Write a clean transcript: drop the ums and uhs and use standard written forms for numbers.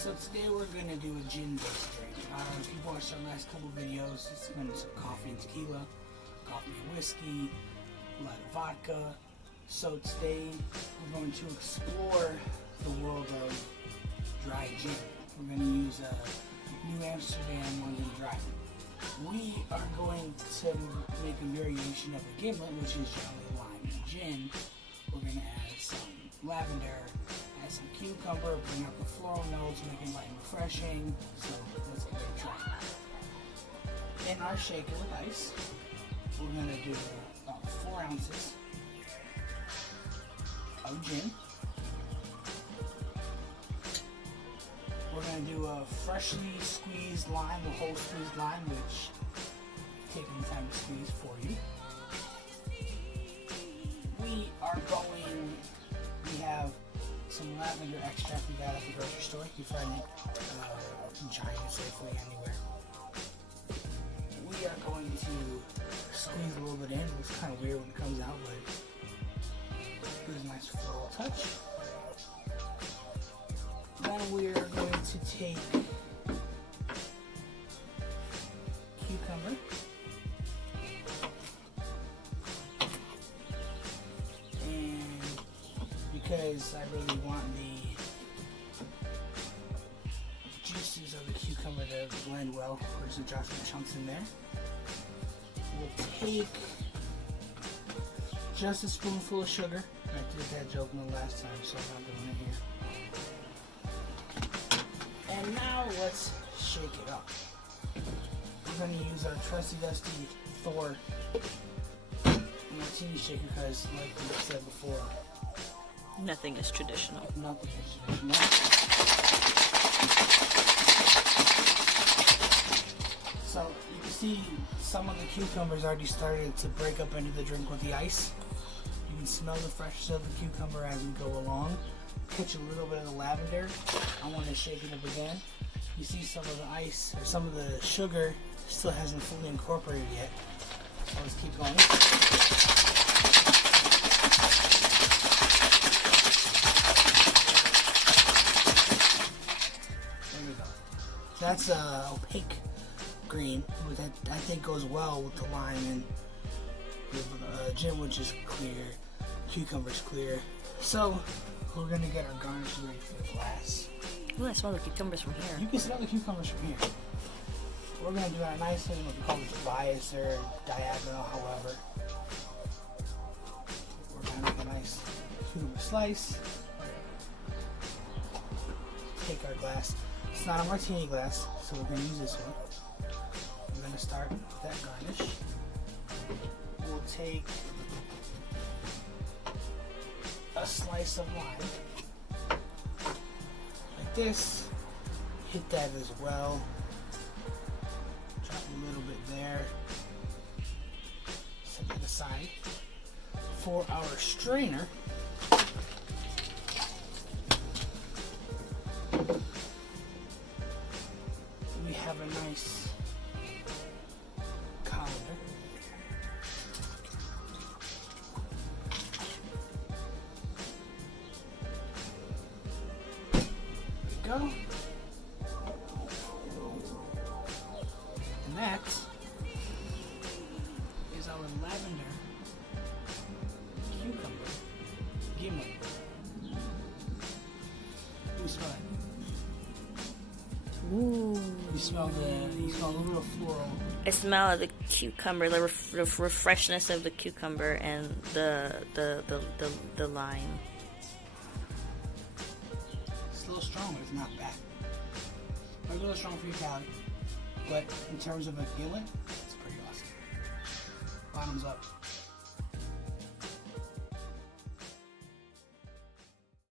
So today we're gonna do a gin-based drink. If you've watched our last couple videos, it's been some coffee and tequila, coffee and whiskey, a lot of vodka. So today we're going to explore the world of dry gin. We're going to use a New Amsterdam London Dry. We are going to make a variation of a gimlet, which is generally lime and gin. We're going to add some lavender, add some cucumber, bring up the floral notes, make it light and refreshing. So let's give it a try. In our shaker with ice, we're going to do about 4 ounces of gin. We're going to do a freshly squeezed lime, a whole squeezed lime, which I'm taking the time to squeeze for you. We have some lavender extract we got at the grocery store. You can find it Giant, Safeway, anywhere. We are going to squeeze a little bit in. It's kind of weird when it comes out, but it gives a nice floral touch. Then we are going to take cucumber, and because I really want the juices of the cucumber to blend well, we're just going to drop some chunks in there. We'll take just a spoonful of sugar. I did that joke in the last time, so I'm not doing it here. And now let's shake it up. We're going to use our trusty dusty Thor martini shaker because, like we said before, nothing is traditional. Nothing is traditional. So you can see some of the cucumbers already started to break up into the drink with the ice. You can smell the freshness of the cucumber as we go along. Catch a little bit of the lavender. I want to shake it up again. You see some of the ice, or some of the sugar still hasn't fully incorporated yet. So let's keep going. There we go. That's opaque green, which I think goes well with the lime and the gin, which is clear. Cucumber's clear. So we're going to get our garnish ready for the glass. Ooh, I smell the cucumbers from here. You can smell the cucumbers from here. We're going to do our nice thing, what we call it bias or diagonal, however. We're going to make a nice cucumber slice. Take our glass. It's not a martini glass, so we're going to use this one. We're going to start with that garnish. We'll take a slice of lime like this, hit that as well, drop a little bit there, set it aside. For our strainer, we have a nice colander. Go. And that is our lavender cucumber gimlet. You smell it. Ooh. You smell a little floral. I smell the cucumber, the refreshness of the cucumber and the lime. It's a little strong, but it's not bad. Might be a little strong for your palate, but in terms of a gimlet, it's pretty awesome. Bottoms up.